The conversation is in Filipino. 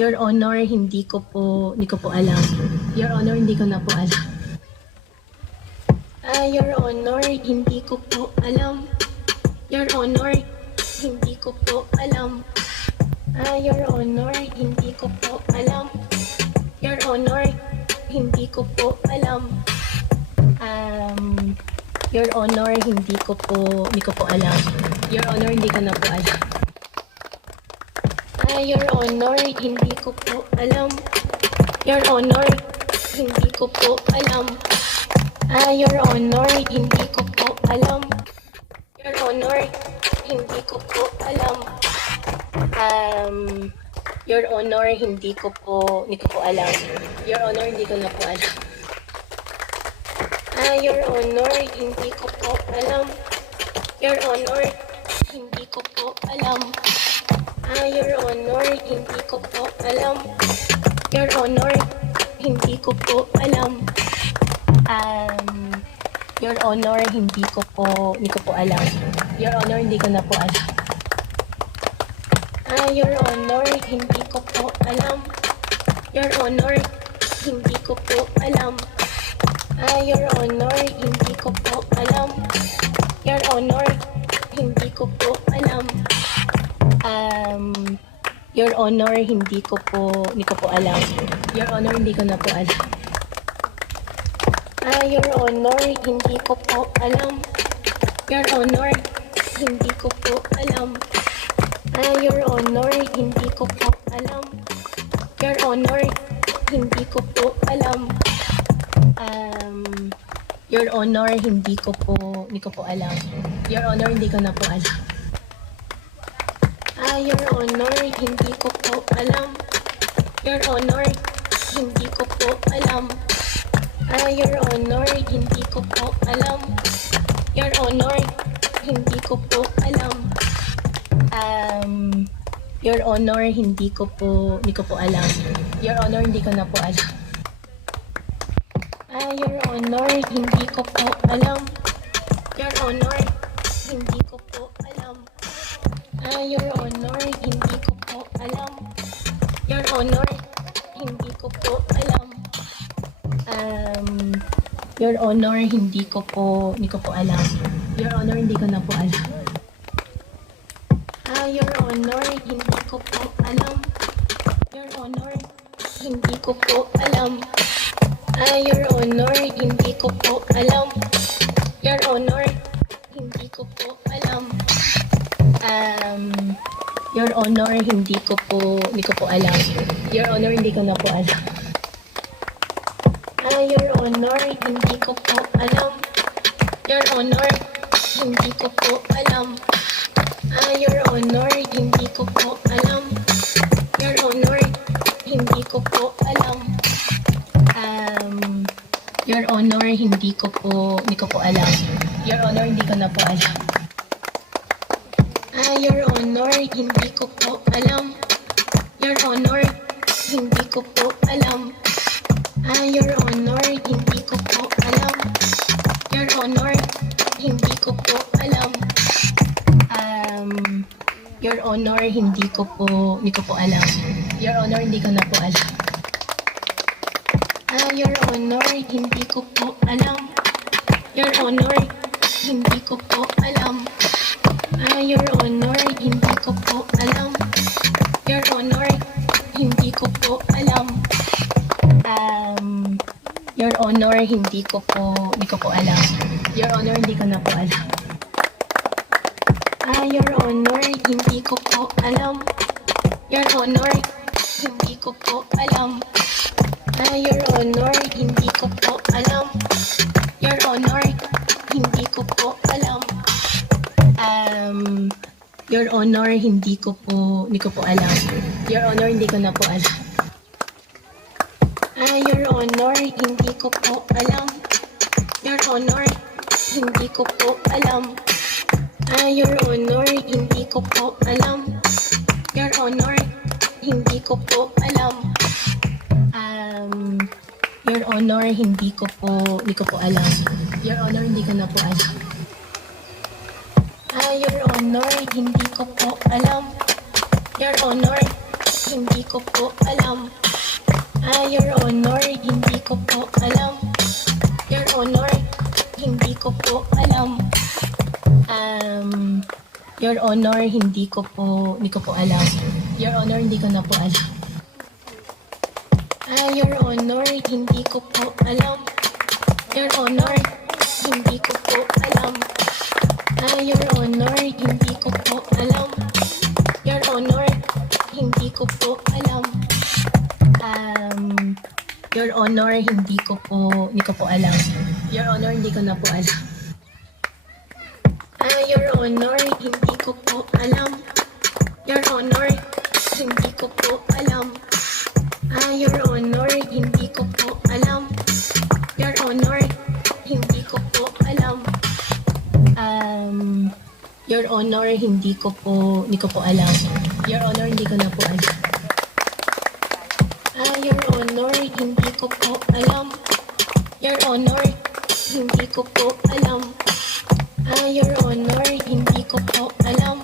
Your Honor, hindi ko po alam. Your Honor, hindi ko na po alam. Your Honor, hindi ko po alam. Your Honor, hindi ko po alam. Your Honor, hindi ko po alam. Your Honor, hindi ko po alam. Your Honor, hindi ko po alam. Your Honor, hindi ko na po alam. Your Honor, hindi ko po alam. Your Honor, hindi ko po alam. Your Honor, hindi ko po alam. Your Honor, hindi ko po alam. Your Honor, hindi ko po alam. Your Honor, hindi ko na po alam. Your Honor, hindi ko po alam. Your Honor, hindi ko po alam. Your Honor, hindi ko po alam. Your Honor, hindi ko po alam. Your Honor, hindi ko po alam. Your Honor, hindi ko na po alam. Your Honor, hindi ko po alam. Your Honor, hindi ko po alam. Your Honor, hindi ko po alam. Your Honor, hindi ko po alam. Your Honor, hindi ko po alam. Your Honor, hindi ko na po alam. Your Honor, hindi ko po alam. Your Honor, hindi ko po alam. Your Honor, hindi ko po alam. Your Honor, hindi ko po alam. Your Honor, hindi ko po alam. Your Honor, hindi ko na po alam. Your Honor, hindi ko po alam. Your Honor, hindi ko po alam. Your Honor, hindi ko po alam. Your Honor, hindi ko po alam. Your Honor, hindi ko po alam. Your Honor, hindi ko na po alam. Your Honor, hindi ko po alam. Your Honor, hindi ko po alam. Your Honor, hindi ko po alam. Your Honor, hindi ko po alam. Your Honor, hindi ko po alam. Your Honor, hindi ko na po alam. Your Honor, hindi ko po alam. Your Honor, hindi ko po alam. Your Honor, hindi ko po alam. Your Honor, hindi ko po alam. Your Honor, hindi ko po alam. Your Honor, hindi ko na po alam. Your Honor, hindi ko po alam. Your Honor, hindi ko po alam. Your Honor, hindi ko po alam. Your Honor, hindi ko po alam. Your Honor, hindi ko po alam. Your Honor, hindi ko na po alam. Your Honor, hindi ko po alam. Your Honor, hindi ko po alam. Your Honor, hindi ko po alam. Your Honor, hindi ko po alam. Your Honor, hindi ko po alam. Your Honor, hindi ko na po alam. Your Honor, hindi ko po alam. Your Honor, hindi ko po alam. Your Honor, hindi ko po alam. Your Honor, hindi ko po alam. Your Honor, hindi ko po alam. Your Honor, hindi ko na po alam. Your Honor, hindi ko po alam. Your Honor, hindi ko po alam. Your Honor, hindi ko po alam. Your Honor, hindi ko po alam. Your Honor, hindi ko po alam. Your Honor, hindi ko na po alam. Your Honor, hindi ko po alam. Your Honor, hindi ko po alam. Your Honor, hindi ko po alam. Your Honor, hindi ko po alam. Your Honor, hindi ko po alam. Your Honor, hindi ko na po alam. Your Honor, hindi ko po alam. Your Honor, hindi ko po alam. Your Honor, hindi ko po alam. Your Honor, hindi ko po alam. Your Honor, hindi ko po alam. Your Honor, hindi ko na po alam. Your Honor, hindi ko po alam. Your Honor, hindi ko po alam. Your Honor, hindi ko po alam. Your Honor, hindi ko po alam. Your Honor, hindi ko po alam. Your Honor, hindi ko na po alam. Your Honor, hindi ko po alam. Your Honor, hindi ko po alam. Your Honor, hindi ko po alam. Your Honor, hindi ko po alam. Your Honor, hindi ko po alam. Your Honor, hindi ko na po alam. Your Honor, hindi ko po alam. Your Honor, hindi ko po alam. Your Honor, hindi ko po alam.